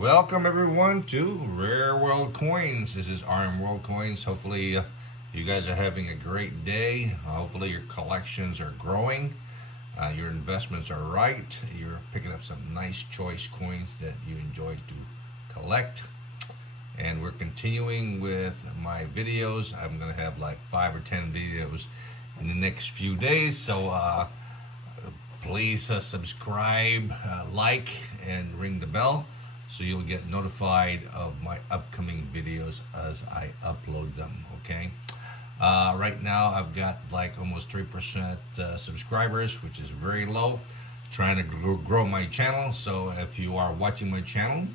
Welcome everyone to Rare World Coins. This is RMworldcoins. Hopefully you guys are having a great day. Hopefully your collections are growing. Your investments are right. You're picking up some nice choice coins that you enjoy to collect. And we're continuing with my videos. I'm going to have like 5 or 10 videos in the next few days. So please subscribe, like, and ring the bell, so you'll get notified of my upcoming videos as I upload them. Okay. Right now I've got like almost 3% subscribers, which is very low. Trying to grow my channel. So if you are watching my channel,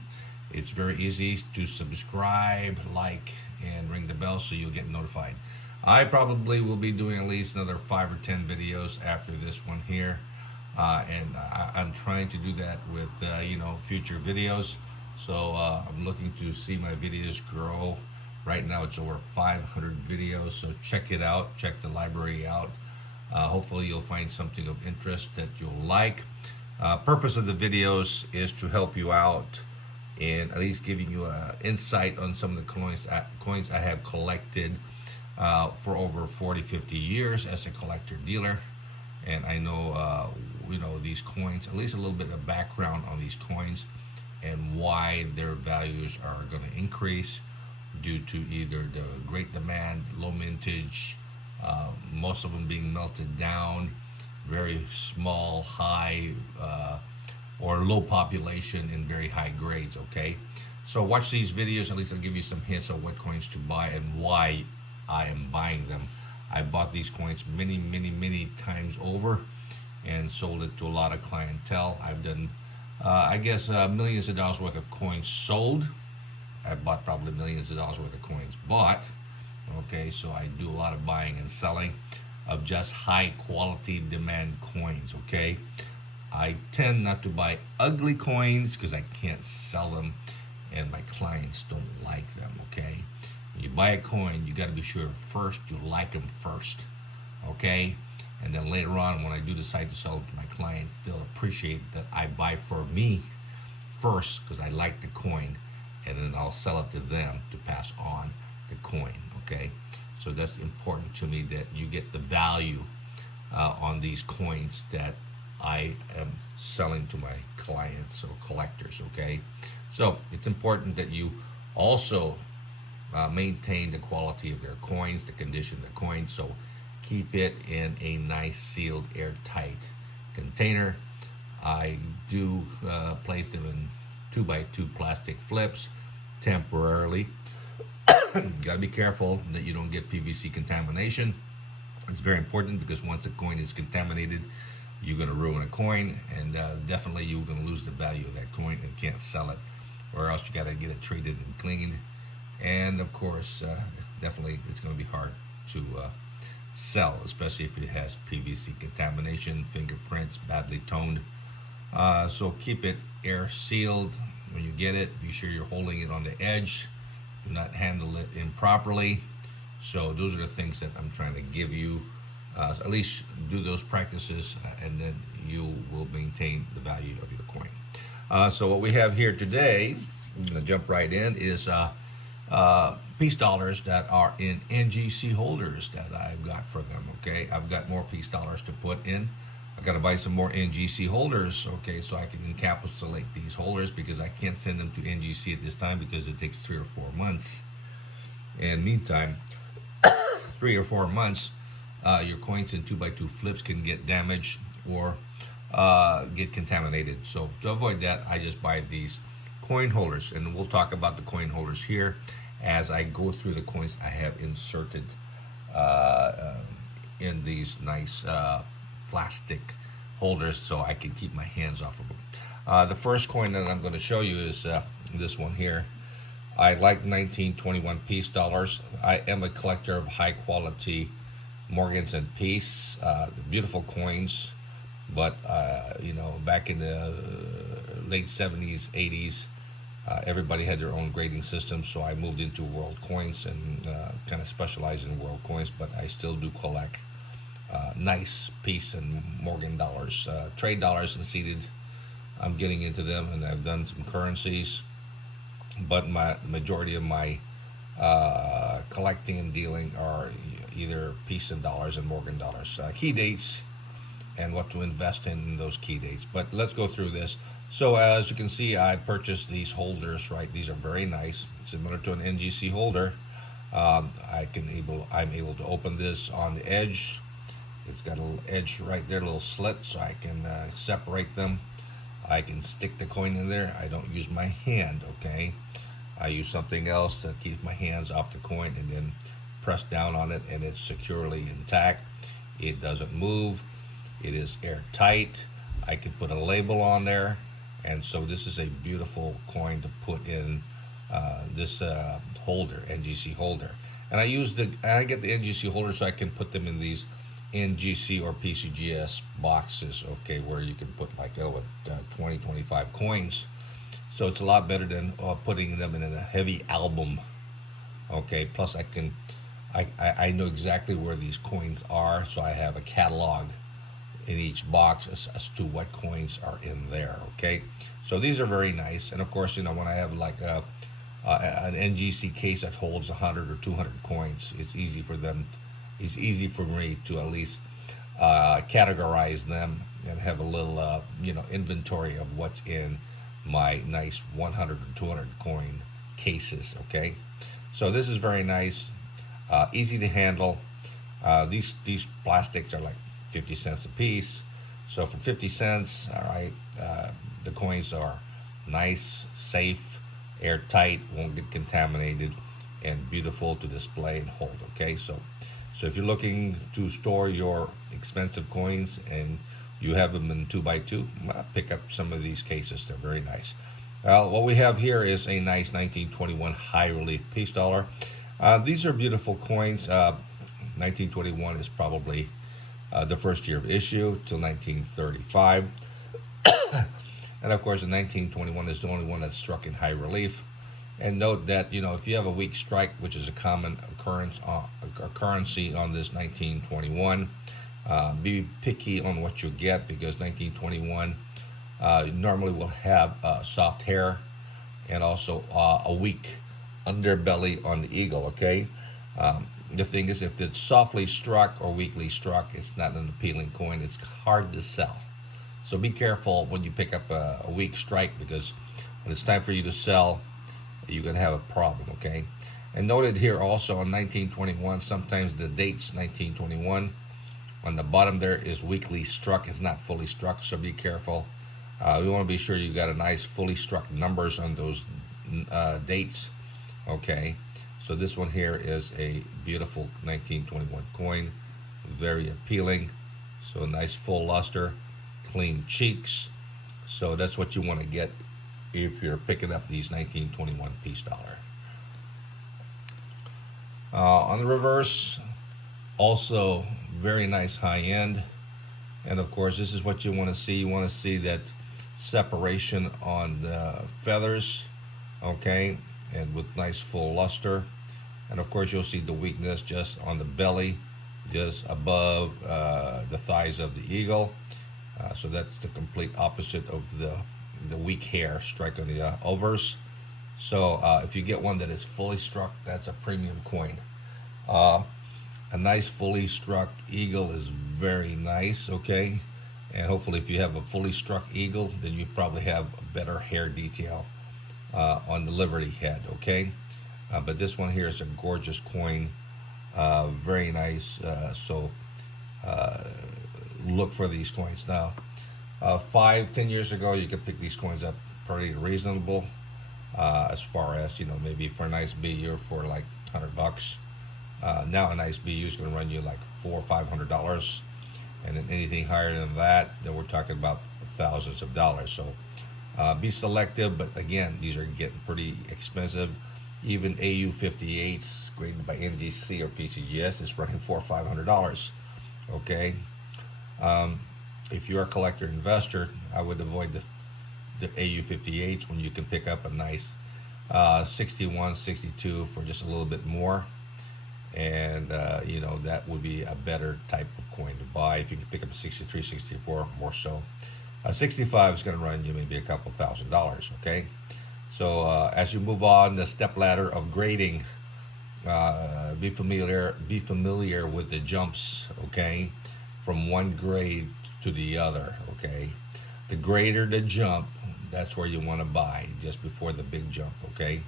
it's very easy to subscribe, like, and ring the bell so you'll get notified. I probably will be doing at least another 5 or 10 videos after this one here. I'm trying to do that with future videos. So I'm looking to see my videos grow. Right now it's over 500 videos, so check it out, check the library out. Hopefully you'll find something of interest that you'll like. Purpose of the videos is to help you out and at least giving you an insight on some of the coins I have collected for over 40-50 years as a collector dealer. And I know these coins, at least a little bit of background on these coins and why their values are going to increase due to either the great demand, low mintage, most of them being melted down, very small, high, or low population in very high grades. Okay, so watch these videos. At least I'll give you some hints on what coins to buy and why I am buying them. I bought these coins many times over and sold it to a lot of clientele. I've done millions of dollars worth of coins sold. I bought probably millions of dollars worth of coins bought. Okay, so I do a lot of buying and selling of just high quality demand coins. Okay, I tend not to buy ugly coins because I can't sell them and my clients don't like them. Okay, when you buy a coin, you got to be sure first you like them first. Okay, and then later on, when I do decide to sell it to my clients, they'll appreciate that I buy for me first because I like the coin, and then I'll sell it to them to pass on the coin. Okay, so that's important to me that you get the value on these coins that I am selling to my clients or collectors. Okay, so it's important that you also maintain the quality of their coins, the condition of the coins. So keep it in a nice sealed airtight container. I do place them in 2x2 plastic flips temporarily. You gotta be careful that you don't get PVC contamination. It's very important because once a coin is contaminated, you're gonna ruin a coin, and definitely you're gonna lose the value of that coin and can't sell it, or else you gotta get it treated and cleaned. And of course, definitely it's gonna be hard to sell, especially if it has PVC contamination, fingerprints, badly toned. So keep it air sealed when you get it. Be sure you're holding it on the edge. Do not handle it improperly. So those are the things that I'm trying to give you. At least do those practices, and then you will maintain the value of your coin. So what we have here today, I'm going to jump right in, is peace dollars that are in NGC holders that I've got for them. Okay, I've got more peace dollars to put in. I got to buy some more NGC holders. Okay, so I can encapsulate these holders because I can't send them to NGC at this time because it takes 3 or 4 months. And meantime, 3 or 4 months, your coins in 2x2 flips can get damaged or get contaminated. So to avoid that, I just buy these coin holders, and we'll talk about the coin holders here as I go through the coins I have inserted in these nice plastic holders so I can keep my hands off of them. The first coin that I'm going to show you is this one here. I like 1921 peace dollars. I am a collector of high quality Morgans and Peace, beautiful coins, but back in the late 70s, 80s, everybody had their own grading system, so I moved into world coins and kind of specialize in world coins, but I still do collect nice Peace and Morgan dollars, trade dollars and seated. I'm getting into them, and I've done some currencies. but my majority of my collecting and dealing are either peace and dollars and Morgan dollars. Key dates and what to invest in those key dates. But let's go through this. So as you can see, I purchased these holders. Right, these are very nice, similar to an NGC holder. I'm able to open this on the edge. It's got a little edge right there, a little slit, so I can separate them. I can stick the coin in there. I don't use my hand, okay? I use something else to keep my hands off the coin and then press down on it, and it's securely intact. It doesn't move. It is airtight. I can put a label on there, and so this is a beautiful coin to put in this holder, NGC holder. And I get the NGC holder so I can put them in these NGC or PCGS boxes, okay, where you can put like 20, 25 coins. So it's a lot better than putting them in a heavy album, okay. Plus I know exactly where these coins are, so I have a catalog in each box as to what coins are in there, okay. So these are very nice. And of course, when I have like an NGC case that holds 100 or 200 coins, it's easy for me to at least categorize them and have a little inventory of what's in my nice 100 or 200 coin cases, okay. So this is very nice, easy to handle. These plastics are like 50 cents a piece. So for 50 cents, all right, the coins are nice, safe, airtight, won't get contaminated, and beautiful to display and hold, okay. So if you're looking to store your expensive coins and you have them in 2x2, pick up some of these cases. They're very nice. What we have here is a nice 1921 high relief peace dollar. These are beautiful coins. 1921 is probably the first year of issue till 1935. And of course, the 1921 is the only one that's struck in high relief. And note that if you have a weak strike, which is a common occurrence on this 1921, be picky on what you get, because 1921 normally will have soft hair and also a weak underbelly on the eagle, okay. The thing is, if it's softly struck or weakly struck, it's not an appealing coin. It's hard to sell. So be careful when you pick up a weak strike, because when it's time for you to sell, you're going to have a problem, okay? And noted here also on 1921, sometimes the dates 1921 on the bottom there is weakly struck. It's not fully struck, so be careful. We want to be sure you got a nice fully struck numbers on those dates, okay? So this one here is a beautiful 1921 coin, very appealing. So nice full luster, clean cheeks. So that's what you want to get if you're picking up these 1921 peace dollar. On the reverse, also very nice high end. And of course, this is what you want to see. You want to see that separation on the feathers, okay, and with nice full luster. And of course, you'll see the weakness just on the belly, just above the thighs of the eagle. So that's the complete opposite of the weak hair strike on the overs. So if you get one that is fully struck, that's a premium coin. A nice fully struck eagle is very nice, okay. And hopefully, if you have a fully struck eagle, then you probably have a better hair detail on the Liberty head, okay. But this one here is a gorgeous coin, very nice. So look for these coins now. 5-10 years ago, you could pick these coins up pretty reasonable, as far as maybe for a nice BU for like $100. Now a nice BU is going to run you like $400 or $500, and then anything higher than that, then we're talking about thousands of dollars. So be selective, but again, these are getting pretty expensive. Even AU58s graded by NGC or PCGS is running $400 or $500. Okay. If you're a collector investor, I would avoid the AU58s when you can pick up a nice 61, 62 for just a little bit more. And that would be a better type of coin to buy. If you can pick up a 63, 64, more so. 65 is going to run you maybe a couple $1,000s, okay. So as you move on the step ladder of grading, be familiar with the jumps, okay, from one grade to the other, okay. The greater the jump, that's where you want to buy, just before the big jump, okay.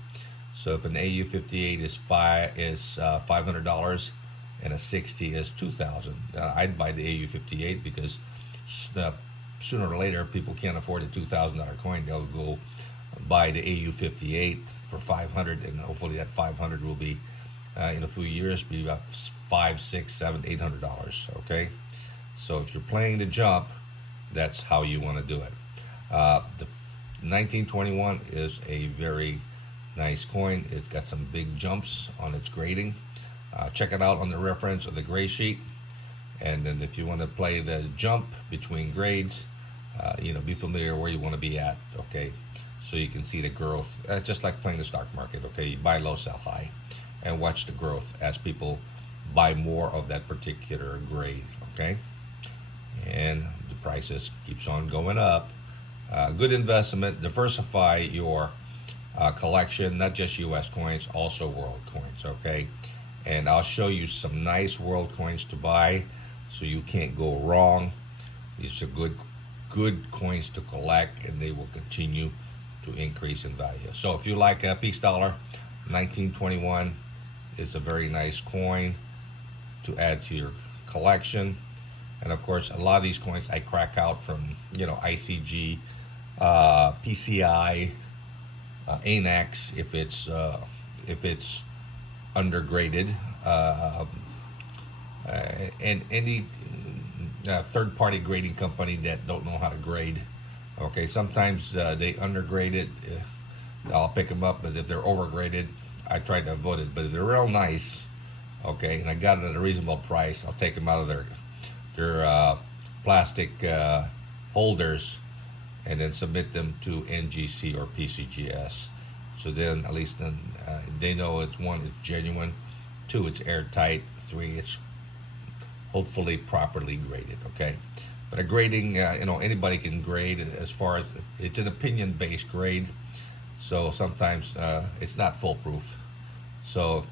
So if an AU58 is $500 and a 60 is 2,000, I'd buy the AU58 because sooner or later people can't afford a $2,000 coin. They'll go buy the AU58 for 500, and hopefully that 500 will be in a few years be about $5, $6, $7, $800. Okay, so if you're playing the jump, that's how you want to do it. The 1921 is a very nice coin. It's got some big jumps on its grading. Check it out on the reference of the gray sheet. And then if you want to play the jump between grades, be familiar where you want to be at, okay? So you can see the growth, just like playing the stock market, okay? You buy low, sell high, and watch the growth as people buy more of that particular grade, okay? And the prices keeps on going up. Good investment. Diversify your collection, not just U.S. coins, also world coins, okay? And I'll show you some nice world coins to buy, so you can't go wrong. These are good coins to collect, and they will continue to increase in value. So if you like a peace dollar, 1921 is a very nice coin to add to your collection. And of course, a lot of these coins I crack out from ICG, PCI, ANAX if it's undergraded, and any third-party grading company that don't know how to grade. Okay, sometimes they undergrade it. I'll pick them up, but if they're overgraded, I try to avoid it. But if they're real nice, okay, and I got it at a reasonable price, I'll take them out of their plastic holders and then submit them to NGC or PCGS. So then at least then they know it's genuine, 2, it's airtight, 3, it's hopefully properly graded, okay? But a grading, anybody can grade as far as it's an opinion-based grade. So sometimes it's not foolproof. So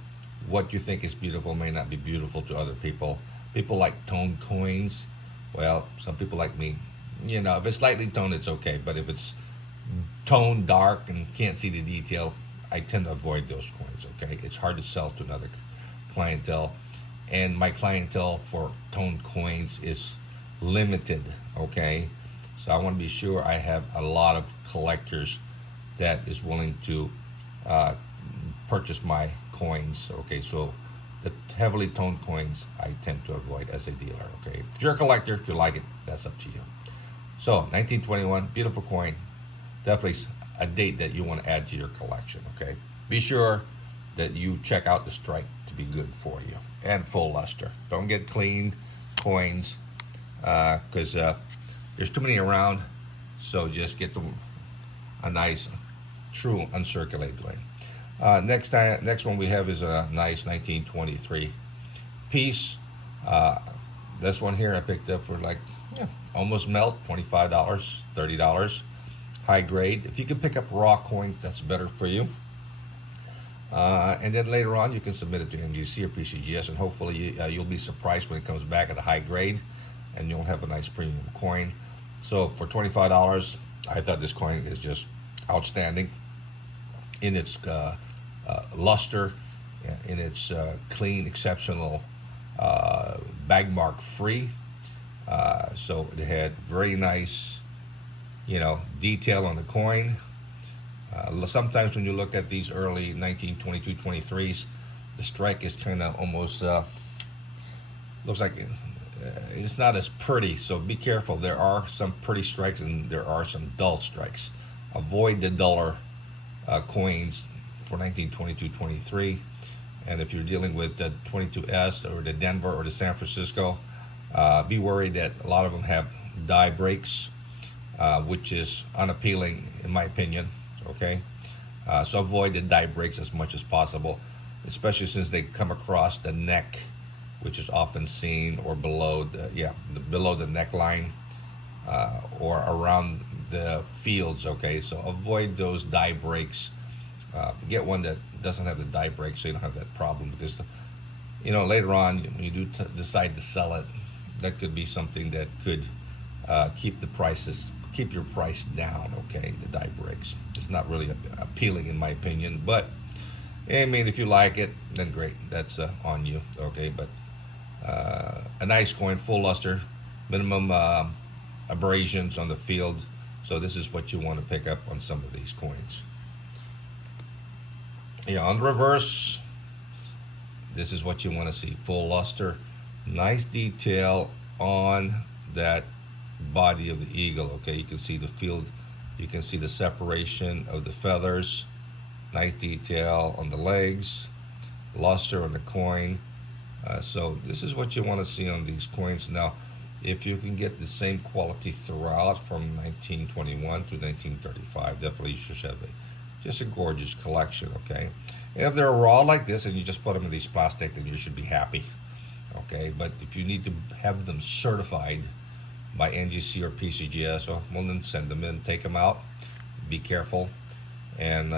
what you think is beautiful may not be beautiful to other people. People like toned coins. Well, some people like me, if it's slightly toned, it's okay. But if it's toned dark and can't see the detail, I tend to avoid those coins, okay? It's hard to sell to another clientele. And my clientele for toned coins is limited, okay? So I want to be sure I have a lot of collectors that is willing to purchase my coins, okay? So the heavily toned coins I tend to avoid as a dealer, okay? If you're a collector, if you like it, that's up to you. So 1921, beautiful coin. Definitely a date that you want to add to your collection, okay? Be sure that you check out the strike to be good for you, and full luster. Don't get clean coins because there's too many around. So just get a nice, true uncirculated coin. Next one we have is a nice 1923 piece. This one here I picked up for almost melt, $25, $30. High grade. If you can pick up raw coins, that's better for you. And then later on, you can submit it to NGC or PCGS, and hopefully you'll be surprised when it comes back at a high grade, and you'll have a nice premium coin. So for $25, I thought this coin is just outstanding in its luster, in its clean, exceptional, bag mark free. So it had very nice, detail on the coin. Sometimes when you look at these early 1922 23s, the strike is kind of almost looks like it's not as pretty. So be careful. There are some pretty strikes and there are some dull strikes. Avoid the duller coins for 1922 23. And if you're dealing with the 22S or the Denver or the San Francisco, be worried that a lot of them have die breaks, which is unappealing in my opinion. Okay, so avoid the die breaks as much as possible, especially since they come across the neck, which is often seen, or below the neckline, or around the fields. Okay, so avoid those die breaks. Get one that doesn't have the die break, so you don't have that problem. Because later on when you do decide to sell it, that could be something that could keep your price down. Okay, the die breaks. It's not really appealing in my opinion, but I mean, if you like it, then great. That's on you. Okay, but a nice coin, full luster, minimum abrasions on the field. So this is what you want to pick up on some of these coins. Yeah, on the reverse, this is what you want to see. Full luster, nice detail on that body of the eagle. Okay, you can see the field, you can see the separation of the feathers, nice detail on the legs, luster on the coin. So this is what you want to see on these coins. Now, if you can get the same quality throughout from 1921 to 1935, definitely you should have just a gorgeous collection. Okay, and if they're raw like this and you just put them in these plastic, then you should be happy. Okay, but if you need to have them certified by NGC or PCGS, well then send them in, take them out, be careful, and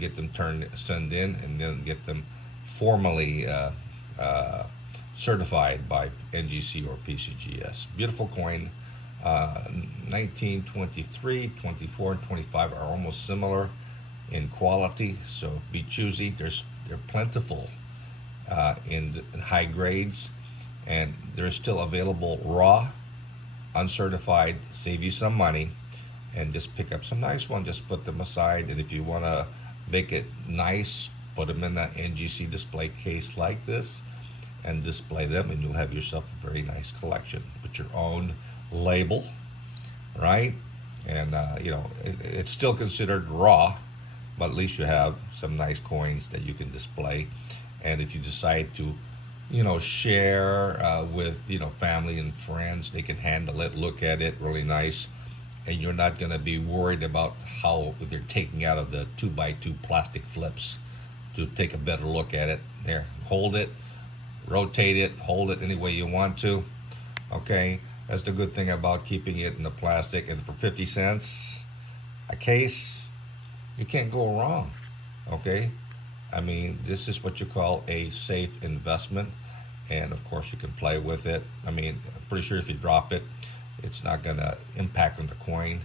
get them sent in, and then get them formally certified by NGC or PCGS. Beautiful coin. 1923, 24, and 25 are almost similar in quality, so be choosy. They're plentiful in high grades, and they're still available raw, uncertified. Save you some money, and just pick up some nice ones. Just put them aside, and if you want to make it nice, put them in an NGC display case like this and display them, and you'll have yourself a very nice collection. Put your own label, right? And it's still considered raw, but at least you have some nice coins that you can display. And if you decide to share with family and friends, they can handle it, look at it really nice, and you're not going to be worried about how they're taking out of the 2x2 plastic flips to take a better look at it. There, hold it, rotate it, hold it any way you want to. Okay, that's the good thing about keeping it in the plastic. And for 50 cents a case, you can't go wrong. Okay, I mean, this is what you call a safe investment, and of course you can play with it. I mean, I'm pretty sure if you drop it, it's not going to impact on the coin.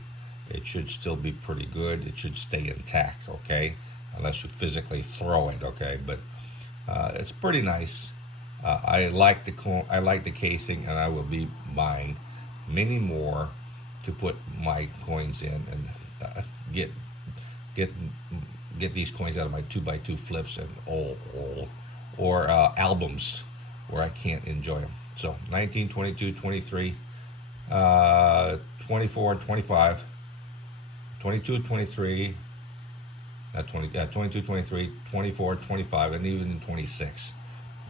It should still be pretty good. It should stay intact. Okay, unless you physically throw it. Okay, but it's pretty nice. I like the casing, and I will be buying many more to put my coins in, and get these coins out of my 2x2 flips and or albums where I can't enjoy them. So 19, 22, 23, 24, 25, 22, 23, 22, 23, 24, 25, and even 26.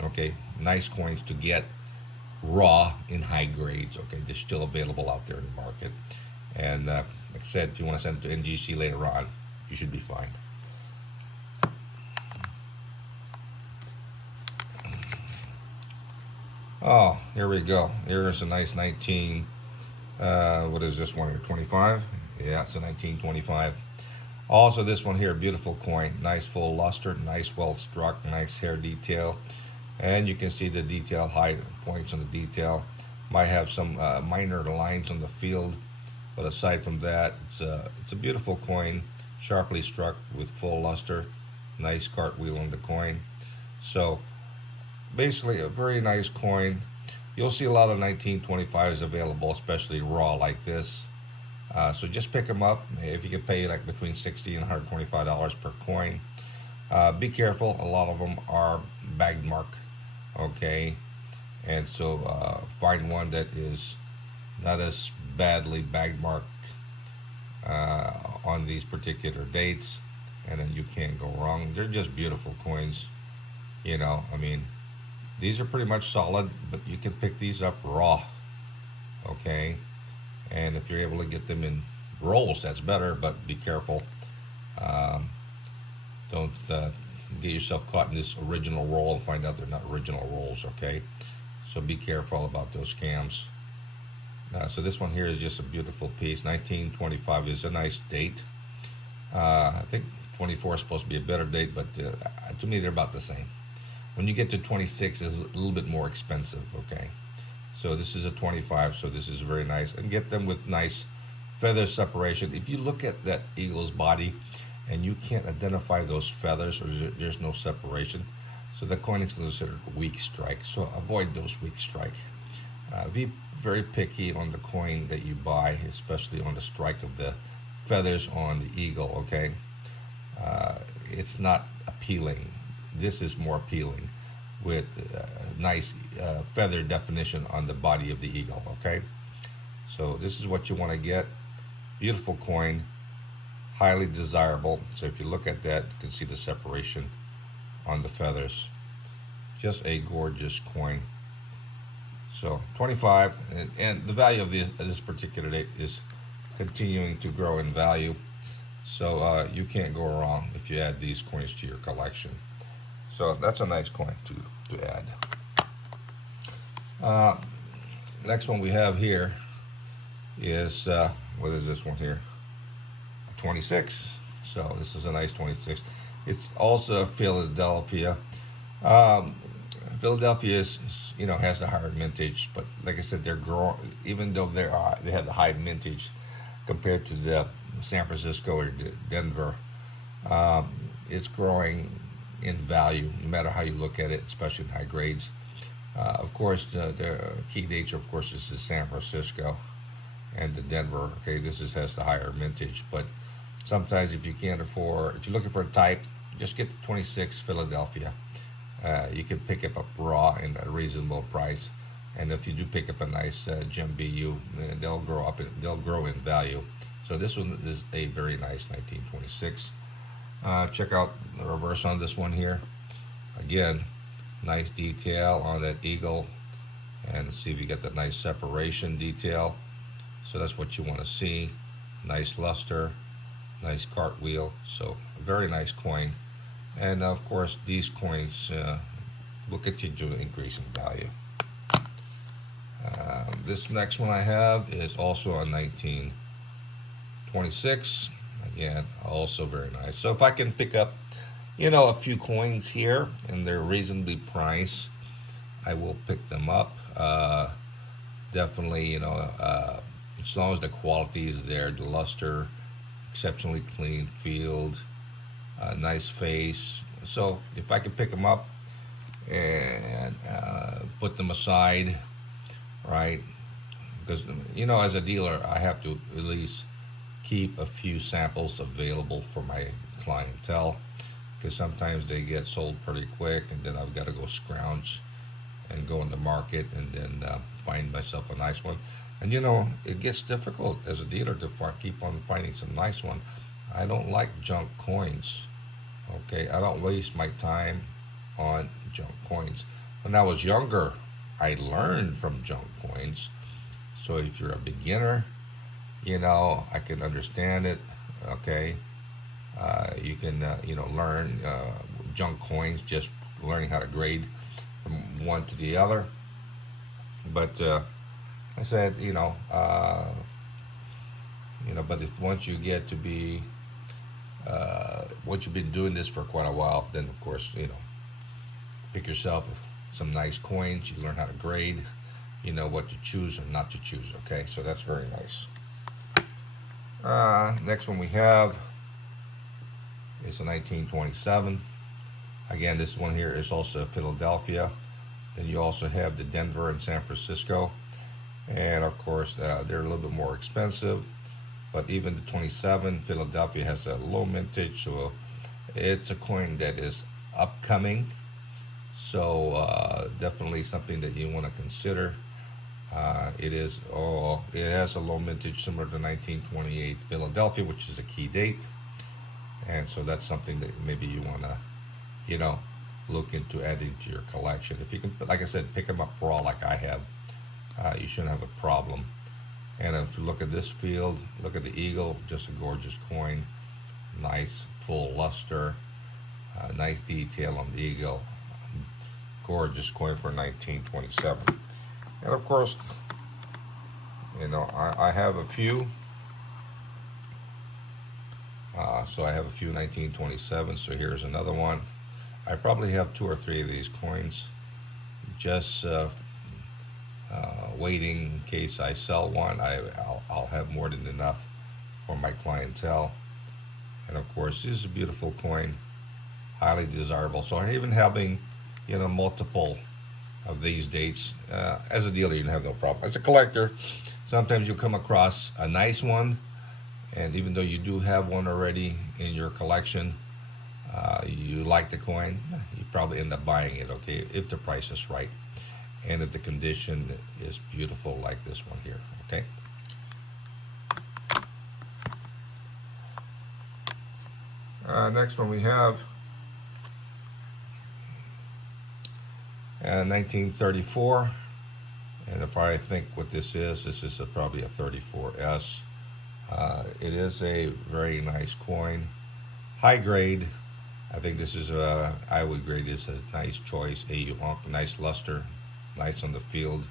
Okay, nice coins to get raw in high grades. Okay, they're still available out there in the market. And like I said, if you want to send it to NGC later on, you should be fine. Oh, here we go. Here's a nice 19. What is this one here? 25? Yeah, it's a 1925. Also, this one here, beautiful coin. Nice full luster, nice well struck, nice hair detail. And you can see the detail, high points on the detail. Might have some minor lines on the field, but aside from that, it's a beautiful coin, sharply struck with full luster. Nice cartwheel on the coin. So basically a very nice coin. You'll see a lot of 1925s available, especially raw like this. So just pick them up. If you can pay like between $60 and $125 per coin. Be careful, a lot of them are bag mark. Okay, and so find one that is not as badly bag marked on these particular dates, and then you can't go wrong. They're just beautiful coins. I mean, these are pretty much solid, but you can pick these up raw. Okay, and if you're able to get them in rolls, that's better, but be careful. Don't get yourself caught in this original roll and find out they're not original rolls. Okay, so be careful about those scams. So this one here is just a beautiful piece. 1925 is a nice date. I think 24 is supposed to be a better date, but to me they're about the same. When you get to 26, it's a little bit more expensive, okay? So this is a 25, so this is very nice. And get them with nice feather separation. If you look at that eagle's body and you can't identify those feathers or there's no separation, so the coin is considered weak strike. So avoid those weak strike. Be very picky on the coin that you buy, especially on the strike of the feathers on the eagle, okay? It's not appealing. This is more appealing with nice feather definition on the body of the eagle, okay? So this is what you want to get. Beautiful coin, highly desirable. So if you look at that, you can see the separation on the feathers. Just a gorgeous coin. So 25, and the value of this particular date is continuing to grow in value. So you can't go wrong if you add these coins to your collection. So that's a nice coin to add. Next one we have here is, what is this one here? 26. So this is a nice 26. It's also Philadelphia. Philadelphia is, has the higher mintage, but like I said, they're growing. Even though they have the high mintage compared to the San Francisco or Denver, it's growing in value, no matter how you look at it, especially in high grades. Of course, the key dates, of course, is the San Francisco and the Denver. Okay, has the higher mintage, but sometimes if you're looking for a type, just get the 26 Philadelphia. You can pick up a raw in a reasonable price, and if you do pick up a nice gem BU, they'll grow in value. So this one is a very nice 1926. Check out the reverse on this one here. Again, nice detail on that eagle, and see if you get that nice separation detail. So that's what you want to see. Nice luster, nice cartwheel. So a very nice coin. And of course, these coins will continue to increase in value. This next one I have is also a 1926. Again, also very nice. So if I can pick up, a few coins here and they're reasonably priced, I will pick them up. Definitely, as long as the quality is there, the luster, exceptionally clean field, nice face. So if I can pick them up and put them aside, right? Because as a dealer, I have to at least keep a few samples available for my clientele, because sometimes they get sold pretty quick, and then I've got to go scrounge and go in the market and then find myself a nice one. And it gets difficult as a dealer to keep on finding some nice one. I don't like junk coins. Okay, I don't waste my time on junk coins. When I was younger, I learned from junk coins. So if you're a beginner, I can understand it. Okay, you can learn junk coins, just learning how to grade from one to the other. But I said, but if once you get to be once you've been doing this for quite a while, then of course, pick yourself some nice coins. You learn how to grade, what to choose or not to choose. Okay, so that's very nice. Next one we have is a 1927. Again, this one here is also Philadelphia. Then you also have the Denver and San Francisco, and of course they're a little bit more expensive. But even the 27, Philadelphia has a low mintage, so it's a coin that is upcoming. So definitely something that you want to consider. It has a low mintage similar to 1928 Philadelphia, which is a key date, and so that's something that maybe you want to, look into adding to your collection. If you can, like I said, pick them up raw like I have, you shouldn't have a problem. And if you look at this field, look at the eagle, just a gorgeous coin, nice full luster, nice detail on the eagle, gorgeous coin for 1927. And of course, You know, I have a few. So I have a few 1927. So here's another one. I probably have two or three of these coins, just waiting in case I sell one. I'll have more than enough for my clientele. And of course, this is a beautiful coin, highly desirable. So even having, you know, multiple of these dates, as a dealer, you have no problem. As a collector, sometimes you'll come across a nice one, and even though you do have one already in your collection, you like the coin, you probably end up buying it, okay, if the price is right and if the condition is beautiful like this one here, okay? Next one we have 1934, and if I think what this is probably a 34S. It is a very nice coin, high grade. I think this is I would grade this as a nice choice, a nice luster, nice on the field.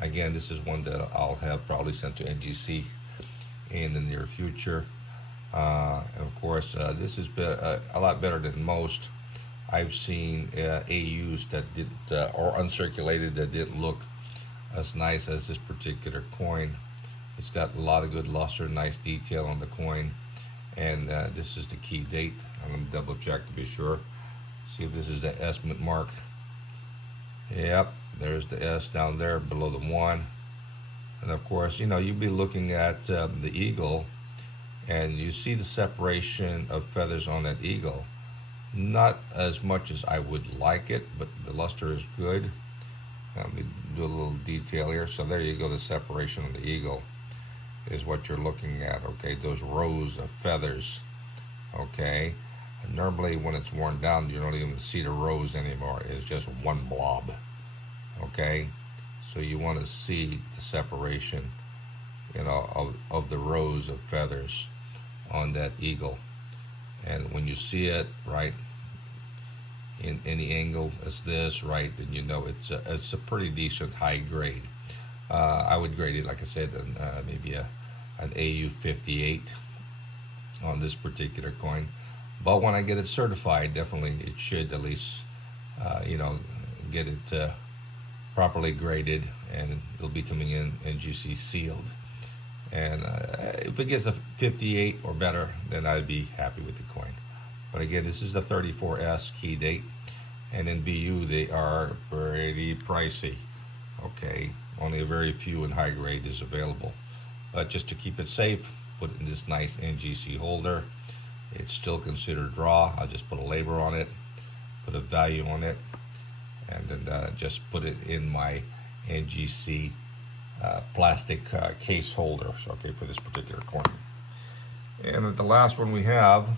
Again, this is one that I'll have probably sent to NGC in the near future. And of course, this is a lot better than most. I've seen AUs that did or uncirculated that didn't look as nice as this particular coin. It's got a lot of good luster, nice detail on the coin, and this is the key date. I'm going to double check to be sure. See if this is the S mark. Yep, there's the S down there below the 1. And of course, you know, you'll be looking at the eagle, and you see the separation of feathers on that eagle. Not as much as I would like it, but the luster is good. Let me do a little detail here. So there you go, the separation of the eagle is what you're looking at, okay? Those rows of feathers, okay? And normally when it's worn down, you don't even see the rows anymore. It's just one blob, okay? So you want to see the separation, you know, of the rows of feathers on that eagle. And when you see it, right, in any angle as this, right, then you know it's a pretty decent high grade. I would grade it, like I said, maybe an AU 58 on this particular coin. But when I get it certified, definitely it should at least, you know, get it properly graded, and it'll be coming in NGC sealed. And if it gets a 58 or better, then I'd be happy with the coin. But again, this is the 34S key date, and in BU they are pretty pricey. Okay, only a very few in high grade is available. But just to keep it safe, put it in this nice NGC holder. It's still considered raw. I'll just put a label on it, put a value on it, and then just put it in my NGC plastic case holder, so, okay, for this particular coin. And the last one we have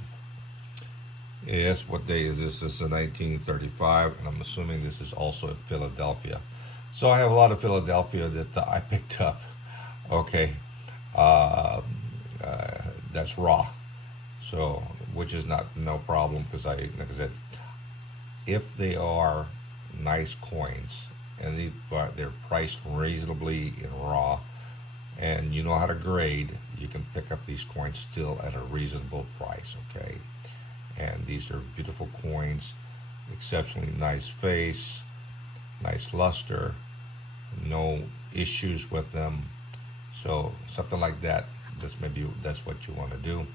is, what day is this? This is a 1935, and I'm assuming this is also in Philadelphia. So I have a lot of Philadelphia that I picked up, okay, that's raw, so, which is no problem, because like I said, if they are nice coins and they're priced reasonably in raw, and you know how to grade, you can pick up these coins still at a reasonable price, okay? And these are beautiful coins, exceptionally nice face, nice luster, no issues with them. So something like that, that's what you want to do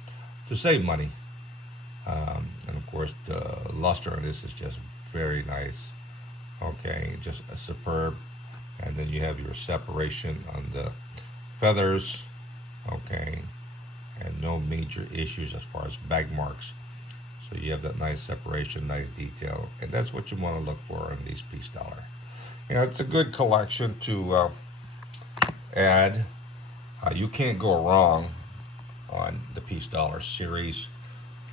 to save money. And of course, the luster on this is just very nice. Okay, just a superb. And then you have your separation on the feathers. Okay, and no major issues as far as bag marks. So you have that nice separation, nice detail, and that's what you want to look for in these piece dollar. You know, it's a good collection to add. You can't go wrong on the piece dollar series.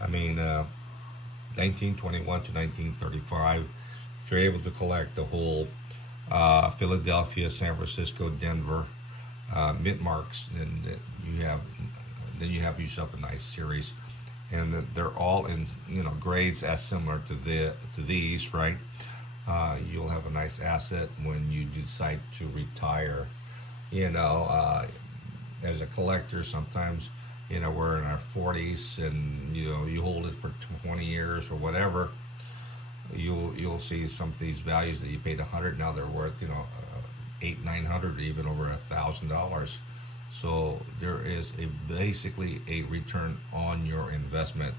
I mean, 1921 to 1935. If you're able to collect the whole Philadelphia, San Francisco, Denver mint marks, then you have yourself a nice series, and they're all in, you know, grades as similar to these, right? You'll have a nice asset when you decide to retire you know, as a collector, sometimes, you know, we're in our 40s and, you know, you hold it for 20 years or whatever, you'll see some of these values that you paid 100, now they're worth, you know, 800, 900, even over $1,000. So there is basically a return on your investment.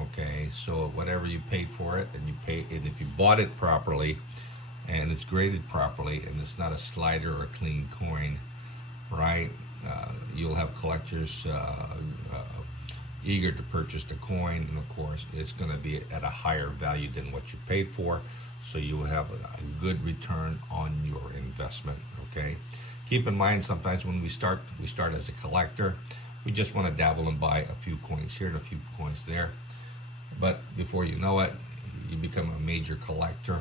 Okay, so whatever you paid for it, and if you bought it properly, and it's graded properly, and it's not a slider or a clean coin, right? You'll have collectors eager to purchase the coin, and of course, it's going to be at a higher value than what you paid for, so you will have a good return on your investment. Okay, keep in mind sometimes when we start as a collector, we just want to dabble and buy a few coins here and a few coins there, but before you know it, you become a major collector.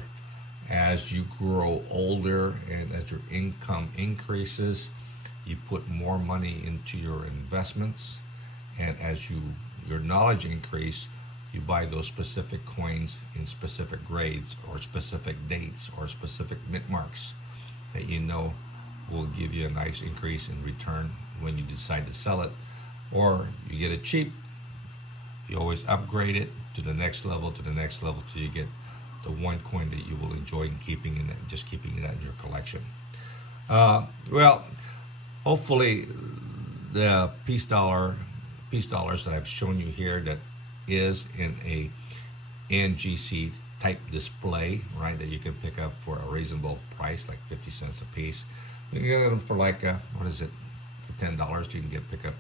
As you grow older and as your income increases, you put more money into your investments, and as your knowledge increase, you buy those specific coins in specific grades or specific dates or specific mint marks that you know will give you a nice increase in return when you decide to sell it, or you get it cheap. You always upgrade it to the next level, to the next level, till you get the one coin that you will enjoy and keeping it in your collection. Well, hopefully the peace dollars that I've shown you here, that is in a NGC type display, right, that you can pick up for a reasonable price, like 50 cents a piece. You can get them for like what is it, for $10 you can pick up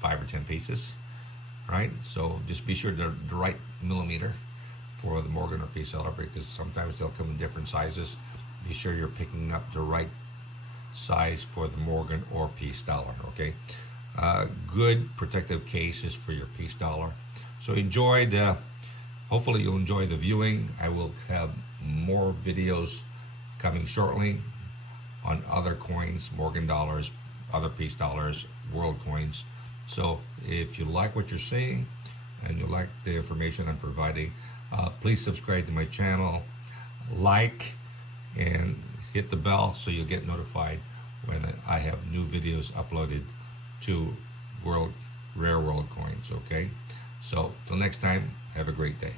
5 or 10 pieces, right? So just be sure they're the right millimeter for the Morgan or peace dollar, because sometimes they'll come in different sizes. Be sure you're picking up the right size for the Morgan or peace dollar. Okay, good protective cases for your peace dollar. So hopefully you'll enjoy the viewing. I will have more videos coming shortly on other coins, Morgan dollars, other peace dollars, world coins. So if you like what you're seeing and you like the information I'm providing, please subscribe to my channel, like, and hit the bell so you'll get notified when I have new videos uploaded to Rare World Coins. Okay, so till next time, have a great day.